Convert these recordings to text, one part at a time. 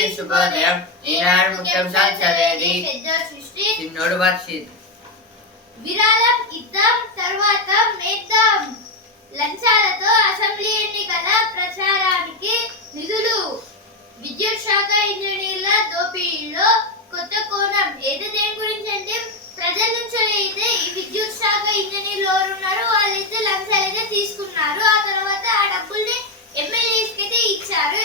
అందరికీ శుభోదయం. ఈనాడు ముఖ్యాంశాలు చదివేది సృష్టి చిన్నోడు వర్షిత్ విరాళం ఇద్దాం తర్వాత మేద్దాం. లంచాలతో అసెంబ్లీ ఎన్నికల ప్రచారానికి నిధులు. విద్యుత్ శాఖ ఇంజనీర్ల దోపిడీలో కొత్త కోణం. ఏదో దేని గురించి అంటే ప్రజల నుంచి అయితే ఈ విద్యుత్ శాఖ ఇంజనీర్లు ఎవరు ఉన్నారు వాళ్ళైతే లంచాలు అయితే తీసుకున్నారు. ఆ తర్వాత ఆ డబ్బుల్ని ఎమ్మెల్యేస్కి అయితే ఇచ్చారు.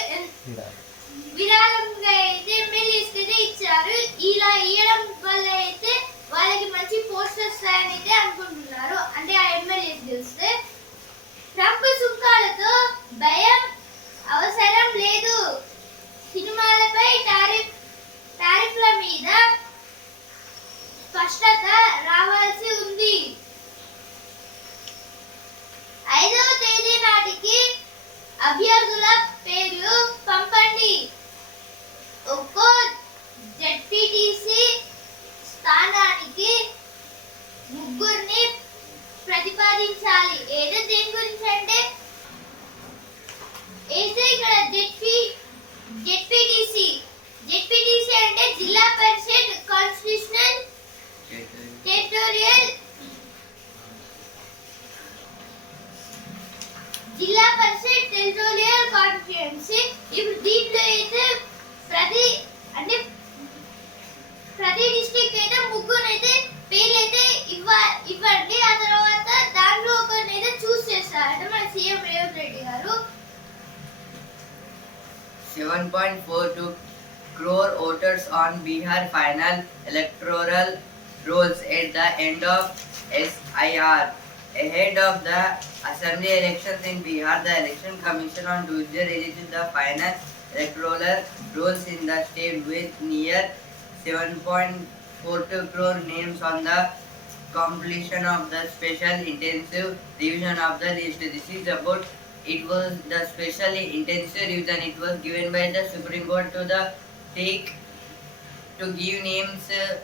విరాళంగా అయితే ఎమ్మెల్యేస్కి అయితే ఇచ్చారు. ఇలా ఇవ్వడం వల్ల అయితే వాళ్ళకి మంచి పోస్టర్స్ వస్తాయని అయితే అనుకుంటున్నారు. అంటే ఆ ఎమ్మెల్యేస్ తెలిస్తే ట్రంప్ సుంకాలతో భయం అవసరం లేదు. సినిమాలపై tariff 1.42 crore voters on Bihar final electoral rolls at the end of SIR. Ahead of the assembly elections in Bihar, the Election Commission on Tuesday released the final electoral rolls in the state with near 7.42 crore names on the completion of the special intensive division of the list. This is about it was the special intensive revision. It was given by the Supreme Court to the take to give names uh,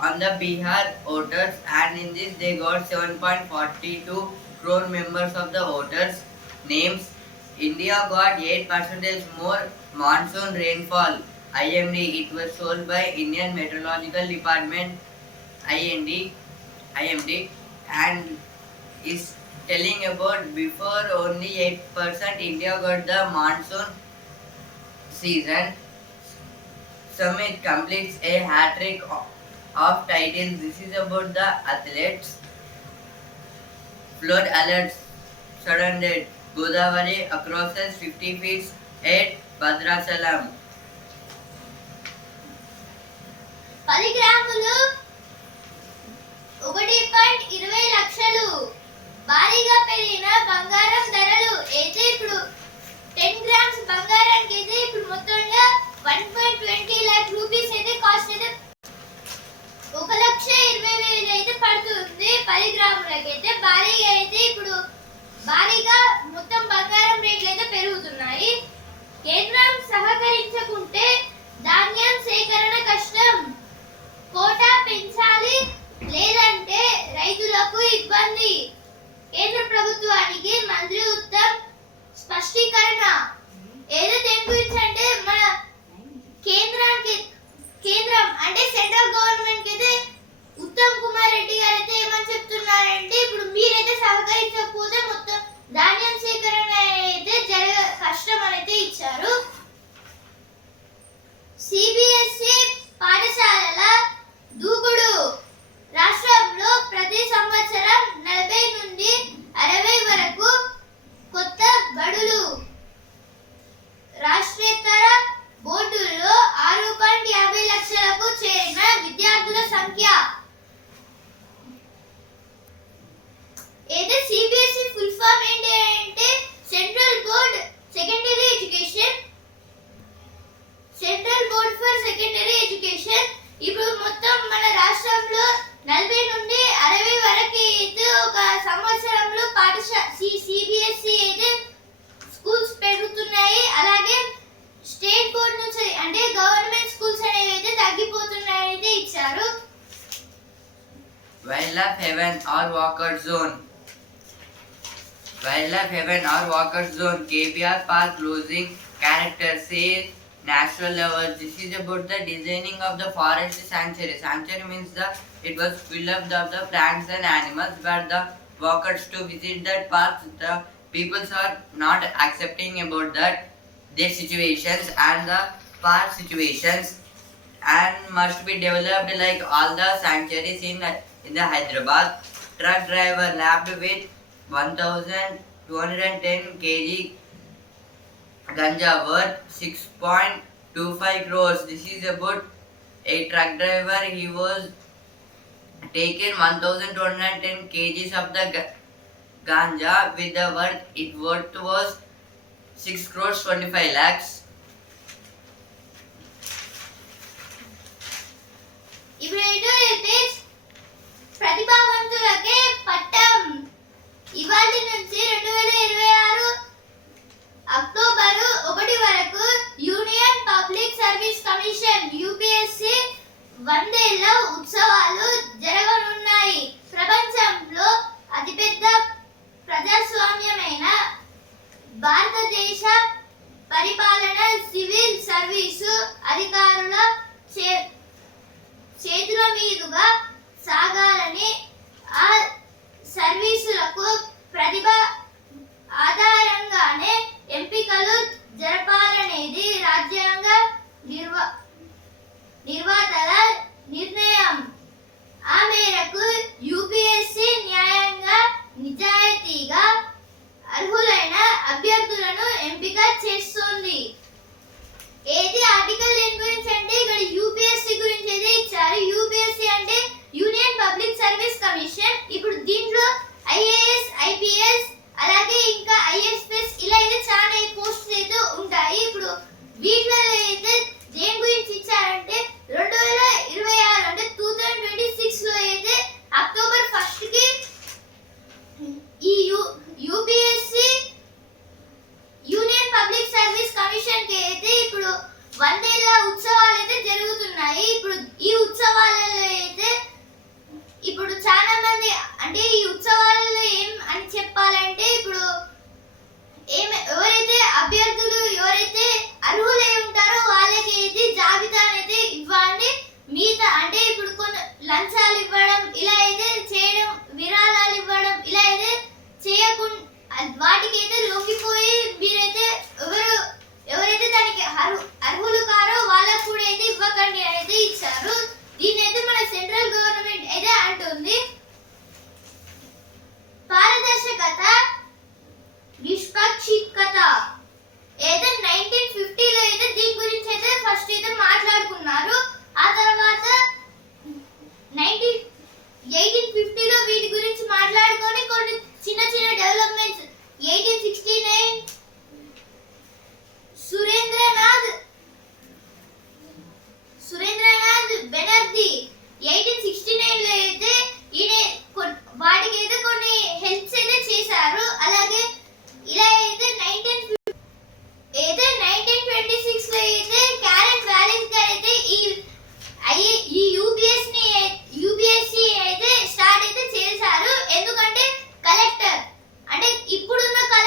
on the Bihar voters, and in this they got 7.42 crore members of the voters names. India got 8 percentage more monsoon rainfall. IMD it was sold by Indian Meteorological Department IND IMD and is telling about before only 8% India got the monsoon season. Summit completes a hat trick of, of titles. This is about the athletes. Flood alerts, sudden death. Godavari crosses 50 feet at Badrasalam. పది గ్రాములు ఒకటి point ఇరవై లక్షలు బంగారం ధరలు అయితే ఇప్పుడు ten grams బంగారానికి అయితే ఇప్పుడు మొత్తంగా one point twenty lakh rupees అయితే కాస్ట్ అయితే ఒక లక్ష ఇరవై వేలు అయితే పడుతుంది. పది గ్రాములకి అయితే భారీగా అయితే ఇప్పుడు భారీగా మొత్తం బంగారం రేట్లు అయితే పెరుగుతున్నాయి. కేంద్రం సహకరించకుంటే ధాన్యం సేకరణ కష్టం. కోటా పెంచాలి లేదంటే రైతులకు ఇబ్బంది. కేంద్ర ప్రభుత్వానికి మంత్రి ఉత్తమ్ స్పష్టీకరణ. ఏదో దేని గురించి అంటే మన కేంద్రానికి కేంద్రం అంటే సెంట్రల్ గవర్నమెంట్ అయితే ఉత్తమ్ కుమార్ రెడ్డి గారు అయితే ఏమని చెప్తున్నారంటే ఇప్పుడు మీరైతే సహకరించకపోతే మొత్తం ధాన్యం సేకరణ అంటే గవర్నమెంట్ స్కూల్స్ అనేవి అయితే తగ్గిపోతున్నాయని అయితే ఇచ్చారు Wildlife Heaven or Walker Zone. Wildlife Heaven or Walker Zone KBR Park losing character says natural lovers. This is about the designing of the forest sanctuary. Sanctuary means the it was full of the, the plants and animals, but the walkers to visit that park, the peoples are not accepting about that their situations and the park situations and must be developed like all the sanctuaries in in the Hyderabad. Truck driver lapped with 1,210 kg ganja worth 6.25 crores. This is about a truck driver. He was taken 1,210 kgs of the ganja with the worth it worth was 6 crores 25 lakhs. ఇప్పుడు ఏంటో repeat ప్రతిభావంతులకే పట్టం. ఇవాటి నుంచి రెండు వేల ఇరవై ఆరు October ఒకటి వరకు union public service commission UPSC వందేళ్ళ ఉత్సవాలు జరగనున్నాయి. ప్రపంచంలో అతిపెద్ద ప్రజాస్వామ్యమైన భారతదేశ పరిపాలన సివిల్ సర్వీసు అధికారుల చే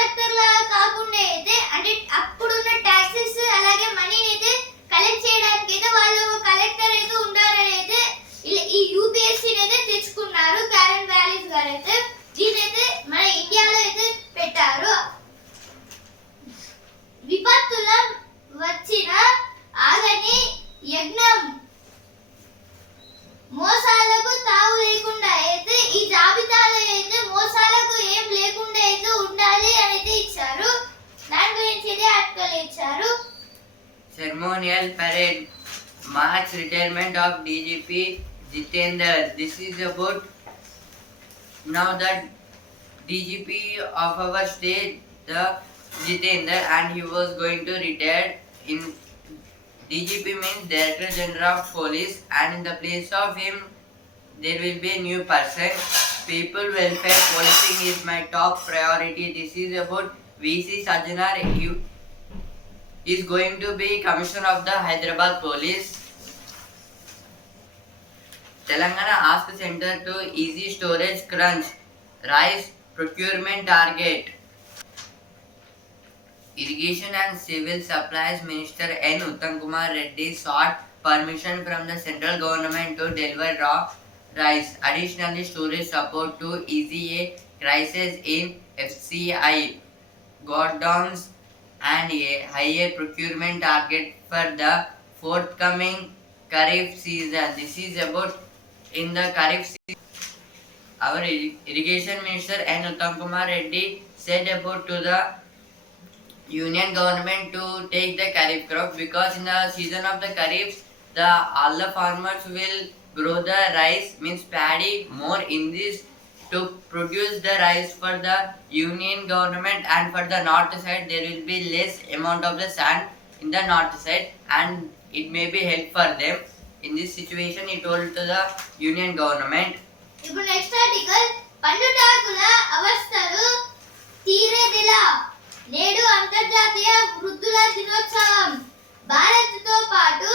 కలెక్టర్ లాగా కాకుండా అయితే అంటే అప్పుడున్న ట్యాక్సెస్ అలాగే మనీని అయితే కలెక్ట్ చేయడానికి అయితే వాళ్ళు కలెక్టర్ అయితే ఉండాలని అయితే ఇలా ఈ యూపీఎస్సీని అయితే తెచ్చుకున్నారు క్యారెన్ వ్యాలీస్ గారు అయితే దీనైతే మన ఇండియాలో అయితే పెట్టారు. విపత్తుల వచ్చిన ఆగని యజ్ఞం మోసాలకు తావు లేకుండా అయితే ఈ జాబితాలో అయితే మోసాలకు ఏం లేకుండా అయితే ఉండాలి అనేది ఇచ్చారు దాని గురించి అయితే ఆర్టికల్ ఇచ్చారు ceremonial parade march retirement of DGP Jitender this is about now that DGP of our state the Jitender and he was going to retire in DGP means Director General of Police, and in the place of him, there will be a new person. People welfare policing is my top priority. This is about VC Sajjanar. He is going to be commissioner of the Hyderabad Police. Telangana asks center to easy storage crunch, Rice procurement target. Irrigation and Civil Supplies Minister N. Uttam Kumar Reddy sought permission from the central government to deliver raw rice. Additionally, storage support to ease a crisis in FCI godowns and a higher procurement target for the forthcoming Kharif season. This is about in the Kharif season. Our irrigation minister N. Uttam Kumar Reddy said about to the union government to take the kharif crop because in the season of the kharif the all the farmers will grow the rice means paddy more in this to produce the rice for the union government and for the north side there will be less amount of the sand in the north side and it may be help for them in this situation he told to the union government ఇప్పుడు next article పండుటాకుల అవస్థలు తీరేదిలా నేడు అంతర్జాతీయ వృద్ధుల దినోత్సవం. భారత్తో పాటు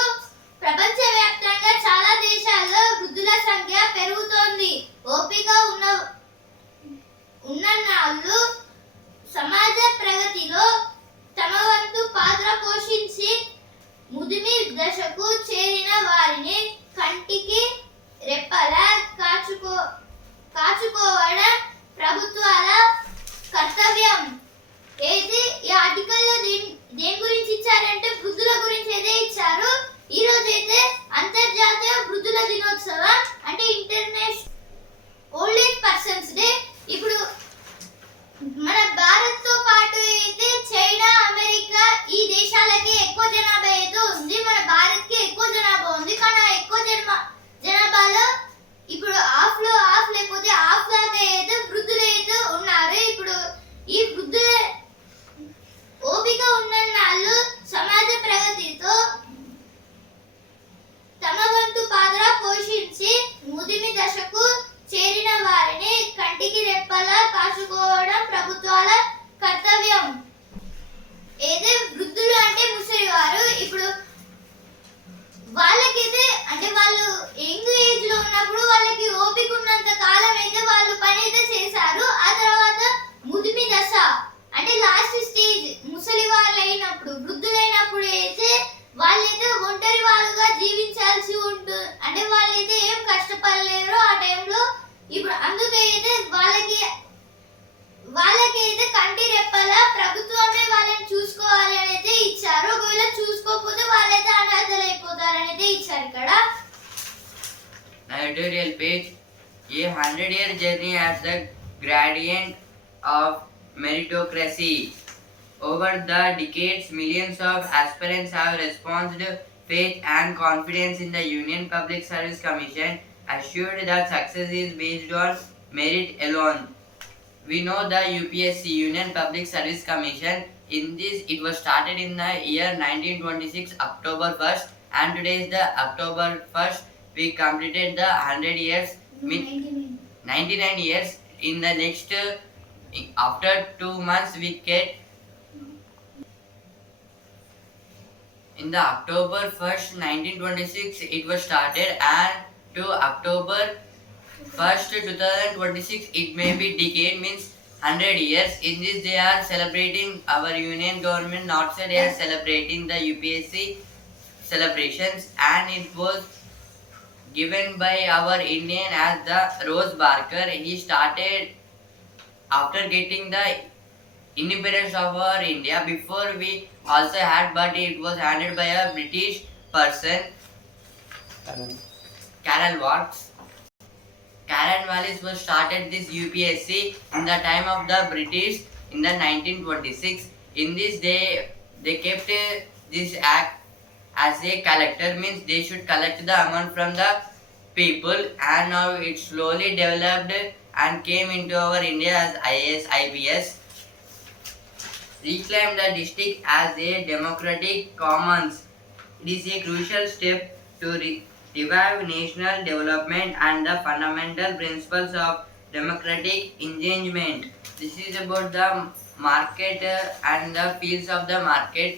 ఇప్పుడు అందుకైతే వాళ్ళకి వాళ్ళకి అయితే కంటి రెప్పల ప్రభుత్వమే వాళ్ళని చూసుకోవాలి అని అయితే ఇచ్చారు ఒకవేళ చూసుకోకపోతే వాళ్ళైతే అనాథలు అయిపోతారని అయితే ఇచ్చారు ఇక్కడ The editorial page A hundred year journey as the gradient of meritocracy. Over the decades, millions of aspirants have responded faith and confidence in the Union Public Service Commission, assured that success is based on merit alone. We know the UPSC Union Public Service Commission. In this, it was started in the year 1926, October 1st, and today is the October 1st. We completed the 100 years, mean 99 years. In the next, uh, after two months, we get in the October 1st, 1926, it was started, and to October 1st, 2026, it may be decade means 100 years. In this, they are celebrating our union government, not say they are celebrating the UPSC celebrations, and it was given by our Indian as the Rose Barker. He started after getting the independence of our India. Before we also had, but it was handed by a British person, Carol Watts. Karen Wallis was started this UPSC in the time of the British in the 1926. In this, they they kept uh, this act as a collector means they should collect the amount from the people and now it slowly developed and came into our India as IAS, IPS. Reclaim the district as a democratic commons. It is a crucial step to re- revive national development and the fundamental principles of democratic engagement. This is about the market and the fields of the market.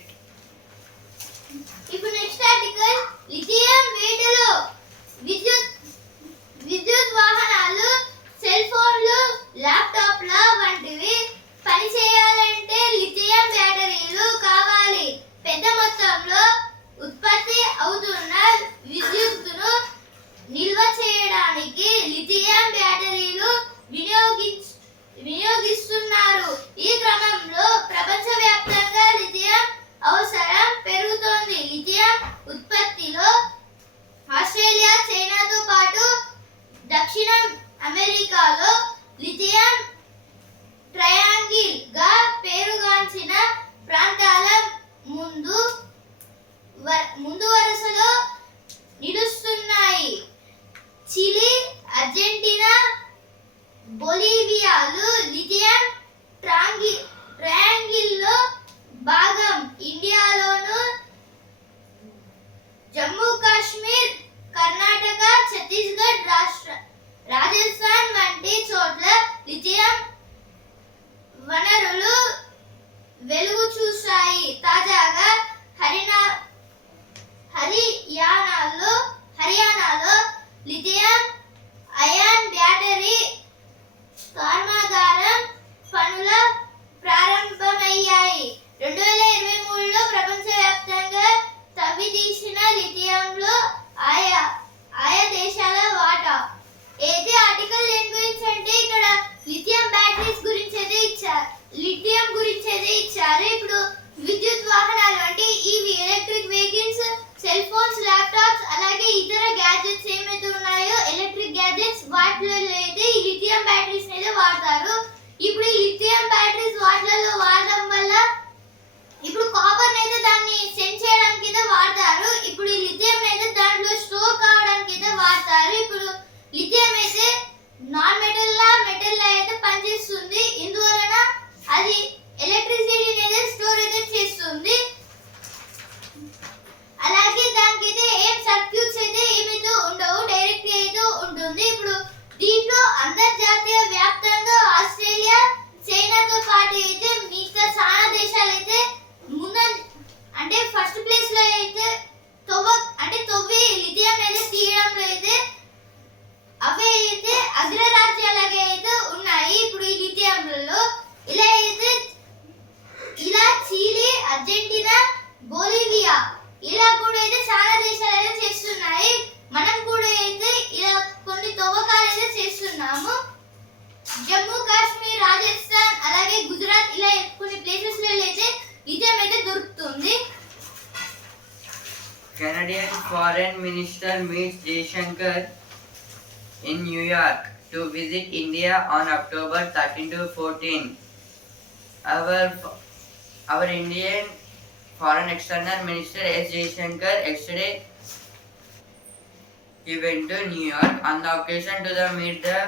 ఇప్పుడు next article lithium వేటలో విద్యుత్ విద్యుత్ వాహనాలు cell ఫోన్లు ల్యాప్టాప్ల వంటివి పనిచేయాలంటే lithium బ్యాటరీలు కావాలి జమ్మూ కాశ్మీర్ కర్ణాటక ఛత్తీస్గఢ్ రాష్ట్ర రాజస్థాన్ వంటి చోట్ల లిథియం వనరులు వెలుగు చూశాయి. తాజాగా హరినా హరియానాలో హర్యానాలో లిథియం అయాన్ బ్యాటరీ కర్మాగారం పనుల ప్రారంభమయ్యాయి. రెండు వేల ఇరవై మూడులో ప్రపంచవ్యాప్తంగా తవ్వి తీసిన లిథియంలో ఆయా ఆయా దేశాల వాటా. అయితే ఆర్టికల్ దేని గురించి అంటే ఇక్కడ లిథియం బ్యాటరీస్ గురించి అయితే ఇచ్చారు. లిథియం గురించి అయితే ఇచ్చారు. ఇప్పుడు విద్యుత్ వాహనాలు అంటే ఇవి electric vehicles cell phones laptops అలాగే ఇతర గ్యాడ్జెట్స్ ఏమైతే ఉన్నాయో ఎలక్ట్రిక్ గ్యాడ్జెట్స్ వాటిలో అయితే ఈ లిథియం బ్యాటరీస్ అయితే వాడతారు ఇప్పుడు ఈ లిథియం బ్యాటరీస్ వాటిలలో వాడడం వల్ల ఇప్పుడు కాపర్ అయితే దాన్ని సెండ్ చేయడానికి అయితే వాడతారు. ఇప్పుడు ఈ లిథియం అయితే దాంట్లో స్టోర్ కావడానికి అయితే వాడతారు. ఇప్పుడు లిథియం అయితే నాన్ మెటల్ లా మెటల్ లా అయితే పనిచేస్తుంది. ఇందువలన అది ఎలక్ట్రిసిటీని అయితే స్టోర్ అయితే చేస్తుంది. అలాగే దానికి అయితే ఏం సర్క్యూట్స్ అయితే ఏమైతే ఉండవు డైరెక్ట్ అయితే ఉంటుంది. ఇప్పుడు దీంట్లో అంతర్జాతీయ వ్యాప్తంగా ఆస్ట్రేలియా చైనాతో పాటు అయితే మిగతా చాలా దేశాలు అయితే ముంద అంటే ఫస్ట్ ప్లేస్లో అయితే తవ్వ అంటే తవ్వి లిథియం అయితే తీయడంలో అయితే అవే అయితే అగ్రరాజ్యాలుగా అయితే ఉన్నాయి. ఇప్పుడు ఈ లిథియంలలో ఇలా అయితే ఇలా చీలీ అర్జెంటీనా బోలీవియా ఇలా కూడా అయితే చాలా దేశాలు అయితే చేస్తున్నాయి. మనం కూడా అయితే ఇలా కొన్ని తవ్వకాలు అయితే చేస్తున్నాము. జమ్మూ కాశ్మీర్ రాజస్థాన్ అలాగే గుజరాత్ ఇలా కొన్ని ప్లేసెస్లలో అయితే లిథియం అయితే దొరుకుతుంది Canadian Foreign Minister meets Jaishankar in New York to visit India on October 13 to 14. Our our Indian Foreign External Minister S. Jaishankar yesterday he went to New York on the occasion to the meet the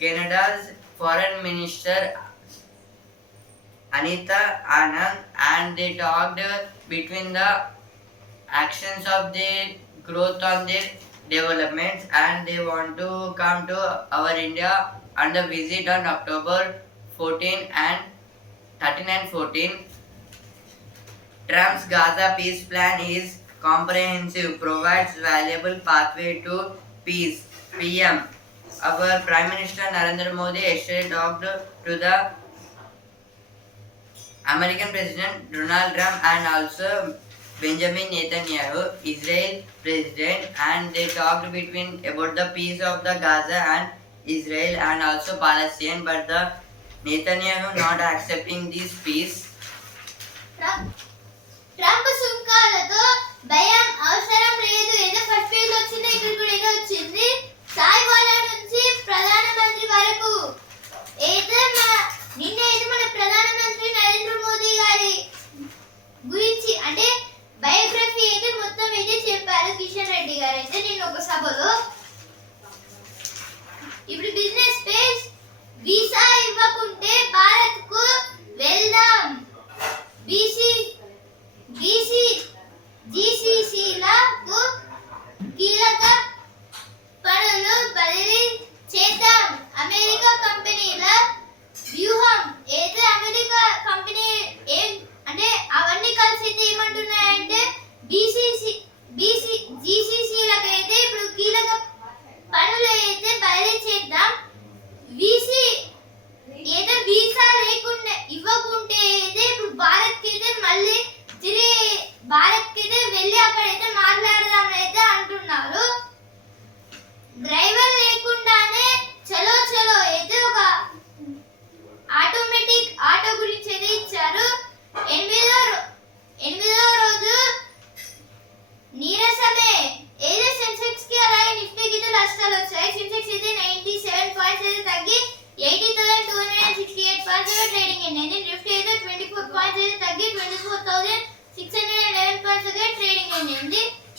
Canada's Foreign Minister Anita Anand and they talked between the actions of their growth on their developments and they want to come to our India the visit on October 14 and 13 and 14. Trump's Gaza peace plan is comprehensive, provides valuable pathway to peace. PM. Our Prime Minister Narendra Modi yesterday talked to the American President Donald Trump and also Benjamin Netanyahu, Israel President, and they talked between about the peace of the Gaza and Israel and also Palestine, but the Netanyahu not accepting this peace. Trump Trump సుంకాలతో భయం అవసరం లేదు ఏదో first page వచ్చింది ఇక్కడ కూడా ఏదో వచ్చింది సాయి నుంచి ప్రధానమంత్రి వరకు ఏదో నిన్న అయితే మన ప్రధానమంత్రి నరేంద్ర మోదీ గారి గురించి అంటే బయోగ్రఫీ అయితే మొత్తం అయితే చెప్పారు కిషన్ రెడ్డి గారు. అయితే నేను ఒక సభలో ఇప్పుడు బిజినెస్ పేజ్ వీసా ఇవ్వకుంటే భారత్కు వెళ్దాం బీసీ బీసీ జీసీసీలకు కీలక పనులు బదిలీ చేద్దాం. అమెరికా కంపెనీల వ్యూహం ఏదో అమెరికా కంపెనీ ఏం అంటే అవన్నీ కలిసి ఏమంటున్నాయంటే బీసీసీ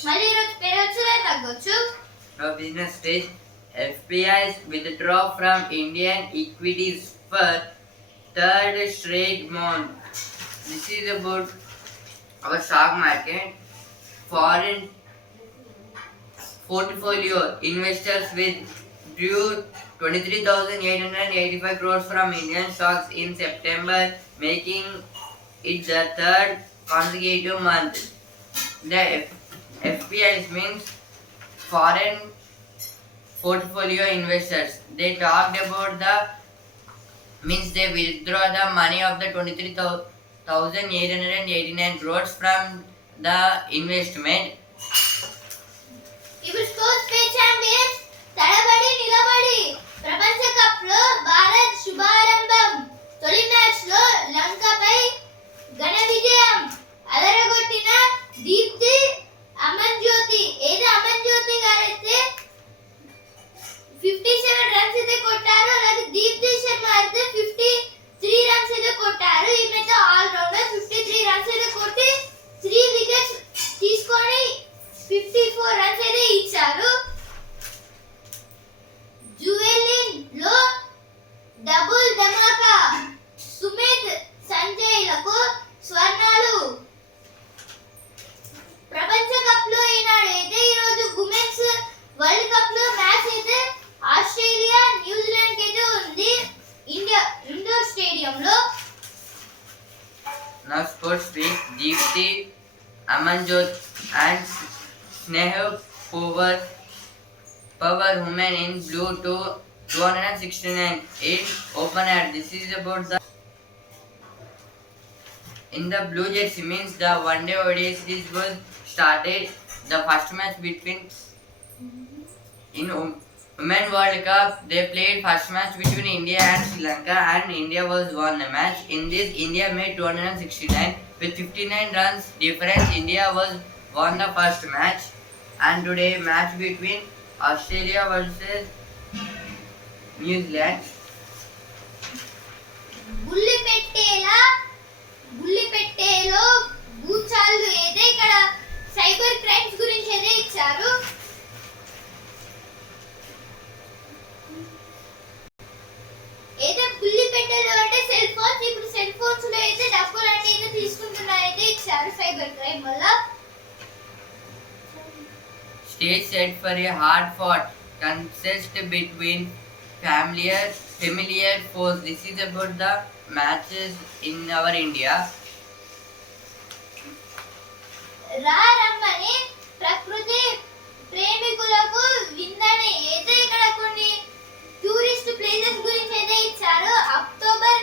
మళ్ళీ ఈరోజు పెరగచ్చు లేదా తగ్గొచ్చు Now business stage. FPI's withdraw from Indian equities for third straight month. This is about our stock market. Foreign portfolio investors withdrew 23,885 crores from Indian stocks in September, making it the third consecutive month. The F- FPIs means foreign portfolio investors. They talked about the means they withdraw the money of the 23,889 crores from the investment. Amanjot and Sneha Power Power Women in Blue to 269 in open air. This is about the in the blue jersey means the one day ODI series was started. The first match between in Wom- Women World Cup, they played first match between India and Sri Lanka, and India was won the match. In this, India made 269 with 59 runs difference. India was won the first match, and today match between Australia versus New Zealand. బుల్లి పెట్టేలా బుల్లి పెట్టేలో భూచాలు అయితే ఇక్కడ cyber crimes గురించి అయితే ఇచ్చారు అయితే బుల్లి పెట్టేలో ఫోన్స్లో అయితే డబ్బులు అయితే తీసుకుంటున్నారైతే ఇచ్చారు సైబర్ క్రైమ్ వల్ల Stage set for a hard fought contest between familiar familiar foes. This is about the matches in our India. రా రమ్మని ప్రకృతి ప్రేమికులకు విందని అయితే ఇక్కడ కొన్ని టూరిస్ట్ ప్లేసెస్ గురించి అయితే ఇచ్చారు అక్టోబర్